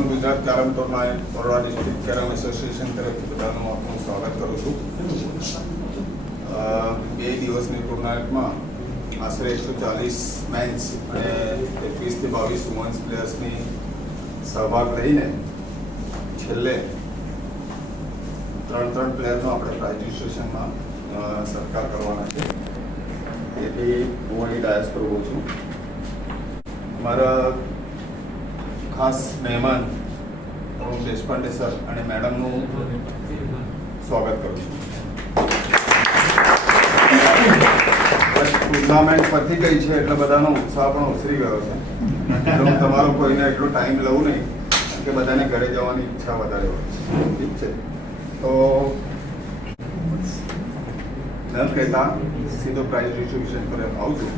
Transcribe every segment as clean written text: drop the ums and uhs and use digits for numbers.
Open Gujarat carrom tournament Baroda district carrom association તરફથી બધાનું આપનું સ્વાગત કરું છું. 2 દિવસની ટુર્નામેન્ટમાં આશરે 140 મેન્સ અને 21 થી 22 વુમન્સ પ્લેયર્સની સહભાગ લઈને છેલ્લે 3 પ્લેયરનો આપણે પ્રાઇઝ ડિસ્ટ્રીબ્યુશનમાં સત્કાર કરવાના છે. તેથી હું અહીં ડાયસ પર ઊભો છું. મારા ખાસ મહેમાન અરુણ દેશપાંડે સર અને મેડમનું સ્વાગત કરું છું. ટુર્નામેન્ટ પતી ગઈ છે એટલે બધાનો ઉત્સાહ પણ ઓસરી ગયો છે. હું તમારો કોઈને એટલો ટાઈમ લઉં નહીં કે બધાને ઘરે જવાની ઈચ્છા વધારે હોય છે. ઠીક છે, તો ન કહેતા સીધો પ્રાઇઝ ડિસ્ટ્રીબ્યુશન પર આવું છું.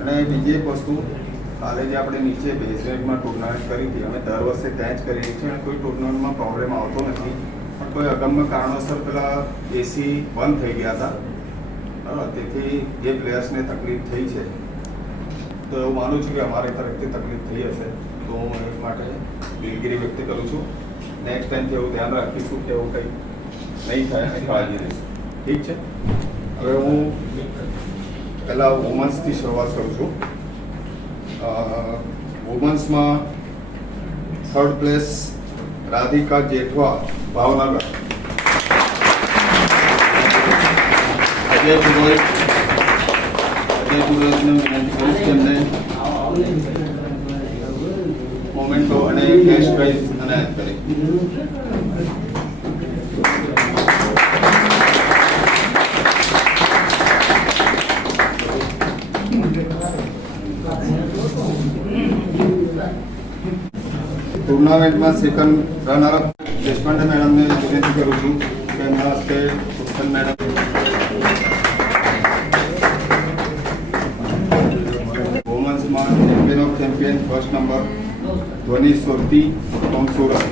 અને બીજી એક વસ્તુ, કાલે જે આપણે નીચે બેઝમેન્ટમાં ટુર્નામેન્ટ કરી હતી, અમે દર વર્ષે ત્યાં જ કરીએ છીએ અને કોઈ ટુર્નામેન્ટમાં પ્રોબ્લેમ આવતો નથી. પણ કોઈ અગમ્ય કારણોસર પેલા એસી બંધ થઈ ગયા હતા, બરાબર. તેથી જે પ્લેયર્સને તકલીફ થઈ છે, તો એવું માનું છું કે અમારી તરફથી તકલીફ થઈ હશે, તો હું એ માટે દિલગીરી વ્યક્ત કરું છું. નેક્સ્ટ ટાઈમથી એવું ધ્યાન રાખીશું કે એવું કંઈ નહીં થાય અને કાળજી લઈશું. ઠીક છે, હવે હું પહેલાં વુમન્સથી શરૂઆત કરું છું. વુમન્સમાં 3rd પ્લેસ રાધિકા જેઠવા, ભાવનગર. અજય પુરોહિતને વિનંતી કરીશ કે એમને મોમેન્ટો અને કેશ પ્રાઇઝ અનાયત કરે. ટુર્નામેન્ટમાં સેકન્ડ રનરઅપ દેશપાંડે મેડમને વિનંતી કરું છું કે એમના હસ્તે કુશન મેડમ. વુમન્સમાં champion of champion first number Dhvani Surati from Surat.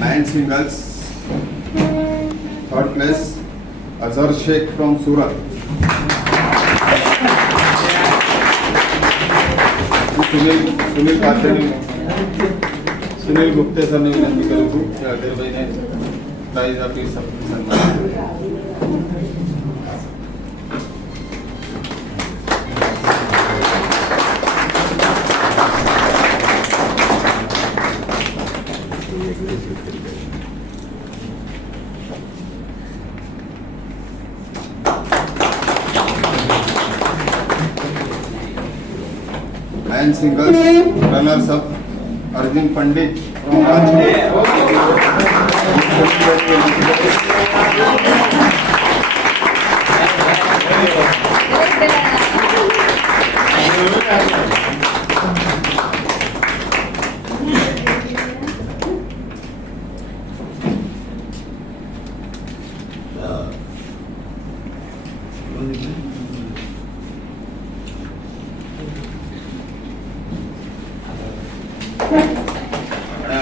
Men singles 3rd place Azhar Shaikh from Surat. Sunil Gupte સરને વિનંતી કરું છું કે અજયભાઈને પ્રાઇઝ આપી સન્માન. Men singles runners up Arjun Pandit from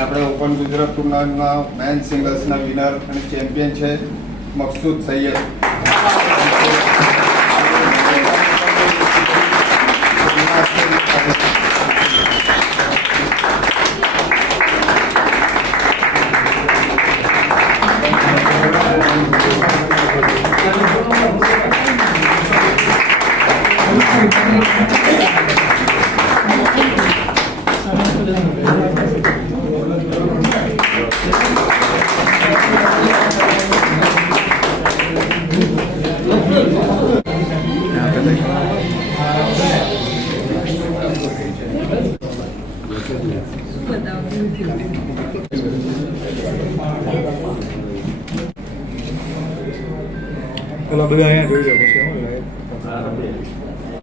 આપણે ઓપન ગુજરાત ટુર્નામેન્ટમાં મેન સિંગલ્સના વિનર અને ચેમ્પિયન છે મકસૂદ સૈયદ. પેલા બધા અહીંયા જોઈ લો પછી